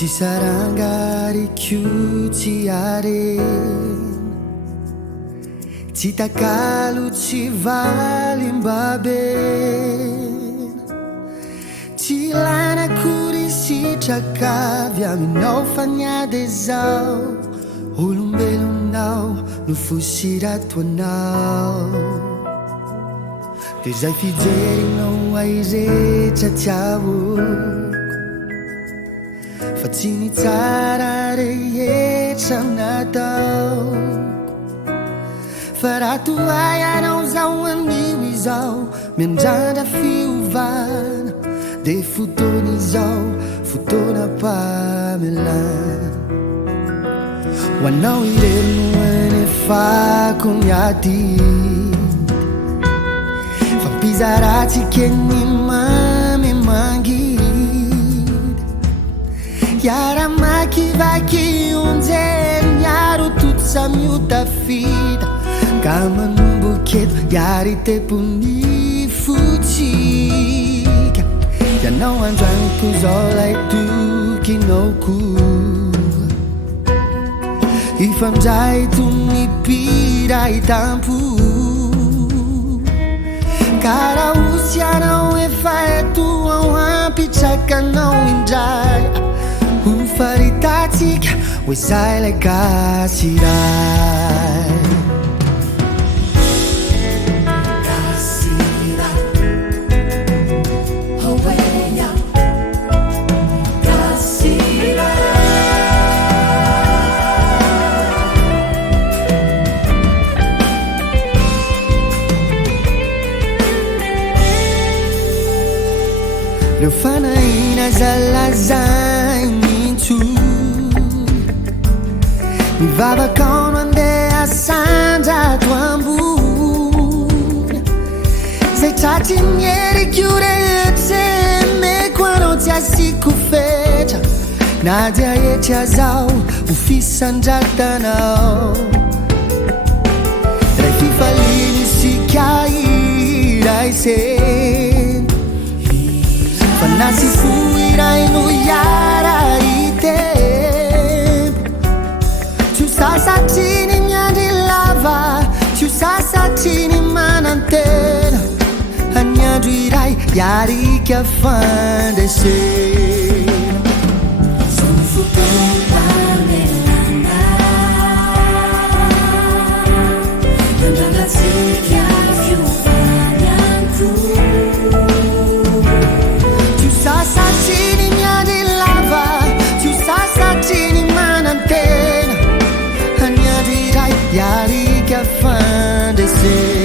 Tsy sarangary chiuti aren Tsy takalo tsy valim-baben Tsy lanakory sitraka-avy aminao faniady zao Olombelonao no fosiratoanao De zay fijerinao airehetra tiavoko Fa tsy ny tsara rehetra natao Fa raha toa ianao zao anio izao Miandrandra fiovana De fotoana izao fotoana pamelana Ho anao ireno anefako miady Fampizaratsy keny mamy mangidy Iara-makivaky onjeny miaro toto samiotafida Ka manomboky eto iary tepony fotsika Ianao andranoko zao lay tokinao koa Ifandray tonipira itampo Kara osy anao efa eto ao ampitrakanao indray Ho faritatsika hoe zay lay gasiray Leo fanaina zalazay mintsy Mivavaka no andeha sandrato ambony Zay tratry mieriko rehetra Meko anao tsy asiko fetra Na dia etry zao ho fisandratanao Ray fifaliny sika iray sen Fa nasy fuiray no iara itempo Tsy ho sasatriny miandry lava Tsy ho sasatriny manantena Haniandro iray iarika fandresena Sono fotoana pamelana Andrandratsika fiovanyanko Sasatriny miandry lava Tsy ho sasatriny manantena Haniandro iray iarika fandresena